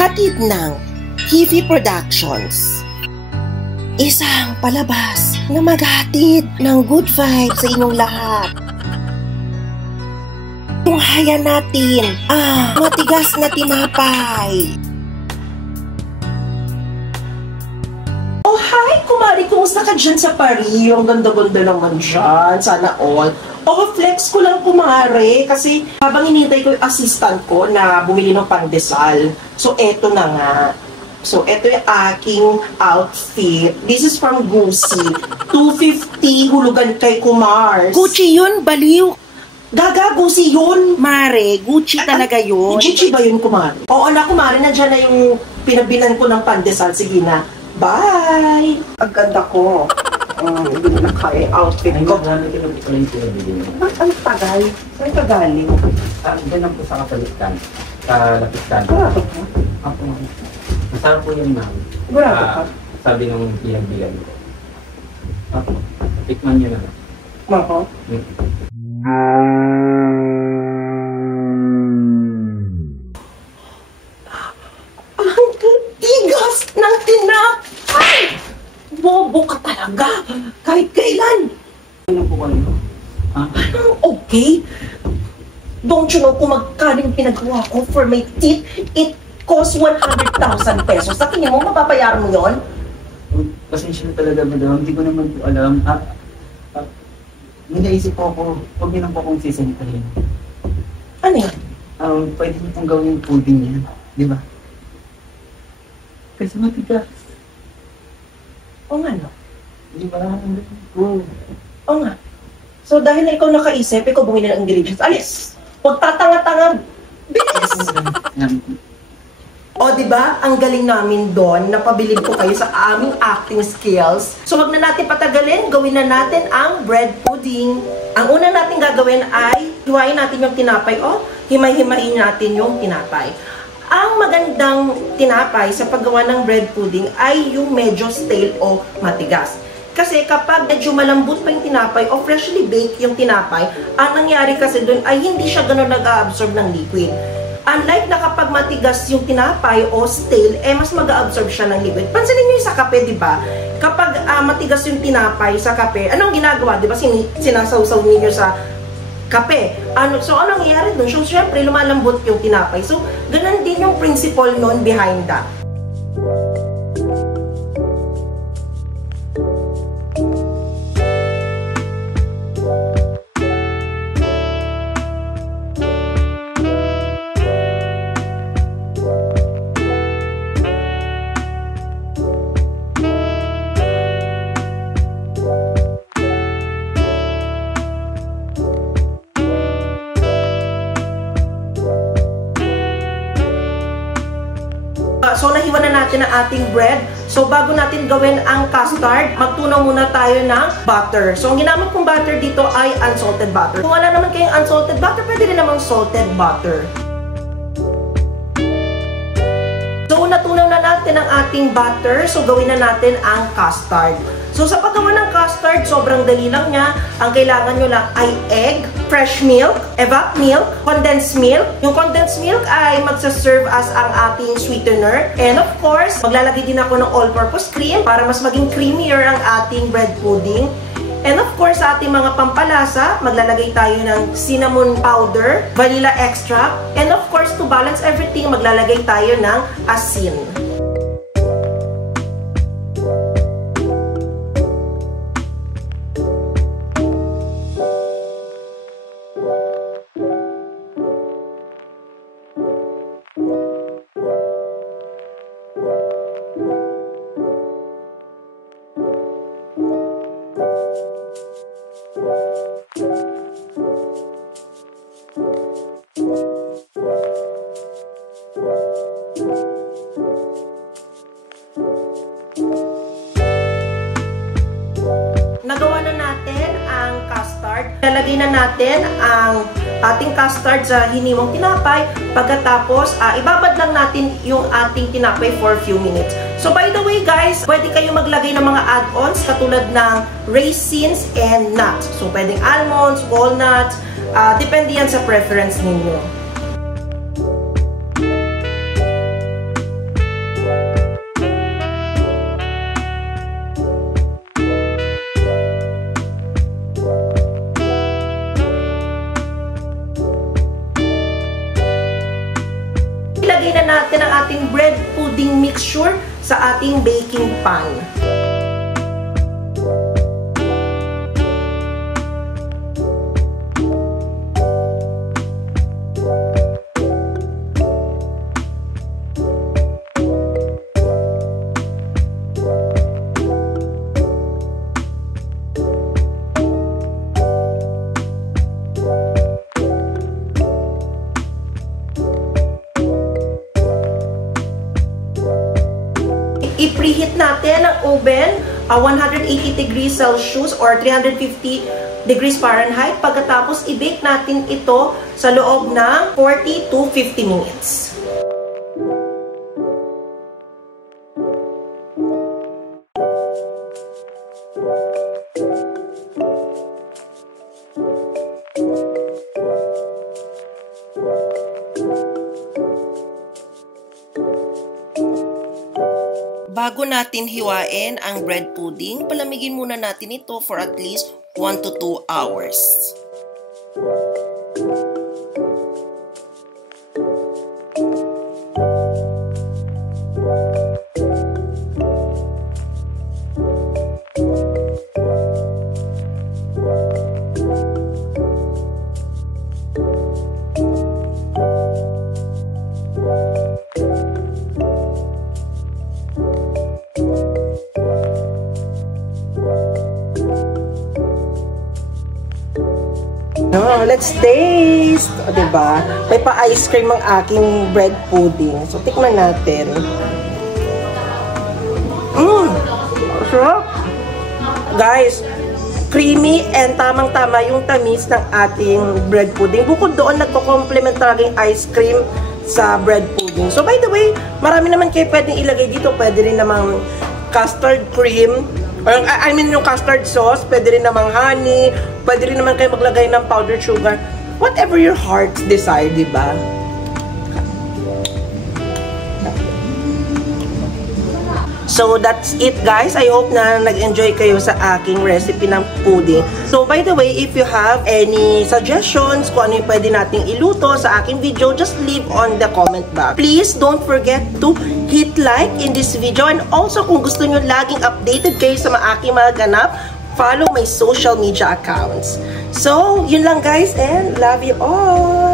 Hatid ng TV Productions. Isang palabas na maghatid ng good vibes sa inyong lahat. Tunghayan natin ang matigas na tinapay. Oh, hi! Kumari, kumusta ka dyan sa Paris? Ang ganda-ganda naman dyan. Sana all. Oh, flex ko lang kumare. Kasi habang hinintay ko yung assistant ko na bumili ng pandesal. So, eto na nga. So, eto yung aking outfit. This is from Gucci. 250 hulugan kay Kumars. Gucci yun, baliw. Gaga, Gucci yun. Mare, Gucci talaga yun. Gucci ba yun, Kumari? Oo na, Kumari. Nandiyan na yung pinabilan ko ng pandesal. Sige na. Bye! Ang ganda ko. Hindi mo na kaya yung outfit ko. Ay, Ang tagal. Saan ka galing? Diyan lang po sa kapalitan. Sa lapitan. Grado ka? Ako. Masarap po yung ma'am. Grado ka? Sabi nung bilang-bilang ko. Ako. Tikman niyo na lang. Mako? Ang tigas ng tinapay! Bobo ka talaga! Kahit kailan! Ano po kayo? Ha? Okay? Don't you know kung magkano yung pinagawa ko for my teeth? It costs 100,000 pesos. Sa tingin mo, mapapayaran mo yun? Pasensya na talaga, madam. Hindi ko naman po alam. May naisip po ako, huwag niyo lang po akong sisentahin. Ano yan? Pwede niyo pong gawin yung pudding niya. Di ba? Kasi matigas. O nga, no? Di ba? Oo. O nga. So, dahil na ikaw nakaisip, ikaw bumili ng ingredients. Alis! Huwag tatanga-tanga. Bilis! O, diba? Ang galing namin doon. Napabilib ko kayo sa aming acting skills. So, wag na natin patagalin. Gawin na natin ang bread pudding. Ang una natin gagawin ay hiwain natin yung tinapay. O, himay-himayin natin yung tinapay. Ang magandang tinapay sa paggawa ng bread pudding ay yung medyo stale o matigas. Kasi kapag medyo malambot pa yung tinapay o freshly baked yung tinapay, ang nangyari kasi doon ay hindi siya ganun nag-a-absorb ng liquid. Unlike na kapag matigas yung tinapay o stale, mas mag-a-absorb siya ng liquid. Pansinin nyo yung sa kape, di ba? Kapag matigas yung tinapay sa kape, anong ginagawa? Di ba sinasawsaw ninyo sa kape? So, anong nangyayari doon? So, syempre, lumalambot yung tinapay. So, ganun din yung principle nun behind that. So, nahiwa na natin ang ating bread. So, bago natin gawin ang custard, magtunaw muna tayo ng butter. So, ang ginamit kong butter dito ay unsalted butter. Kung wala naman kayong unsalted butter, pwede rin namang salted butter. So, natunaw na natin ang ating butter. So, gawin na natin ang custard. So, sa paggawa ng custard, sobrang dali lang niya. Ang kailangan nyo lang ay egg, fresh milk, evap milk, condensed milk. Yung condensed milk ay magsaserve as ang ating sweetener. And of course, maglalagay din ako ng all-purpose cream para mas maging creamier ang ating bread pudding. And of course, sa ating mga pampalasa, maglalagay tayo ng cinnamon powder, vanilla extract, and of course, to balance everything, maglalagay tayo ng asin. Nagawa na natin ang custard. Lalagay na natin ang ating custard sa hiniwang tinapay. Pagkatapos, ibabad lang natin yung ating tinapay for a few minutes. So by the way guys, pwede kayo maglagay ng mga add-ons katulad ng raisins and nuts. So pwedeng almonds, walnuts, depende yan sa preference ninyo. na natin ang ating bread pudding mixture sa ating baking pan. I-preheat natin ang oven 180 degrees Celsius or 350 degrees Fahrenheit. Pagkatapos, i-bake natin ito sa loob ng 40 to 50 minutes. Bago natin hiwain ang bread pudding, palamigin muna natin ito for at least 1 to 2 hours. Oh, let's taste! O, diba? May pa-ice cream ang aking bread pudding. So, tikman natin. Sarap! Guys, creamy and tamang-tama yung tamis ng ating bread pudding. Bukod doon, nagko-complement talaga yung ice cream sa bread pudding. So, by the way, marami naman kayo pwedeng ilagay dito. Pwede rin namang custard cream. I mean, yung custard sauce, pwede rin namang honey, pwede rin naman kayo maglagay ng powdered sugar. Whatever your heart desire, di ba? So, that's it, guys. I hope na nag-enjoy kayo sa aking recipe ng pudding. So, by the way, if you have any suggestions kung ano yung pwede nating iluto sa aking video, just leave on the comment box. Please don't forget to hit like in this video. And also, kung gusto nyo laging updated kayo sa aking mga ganap, follow my social media accounts. So, yun lang, guys, and love you all!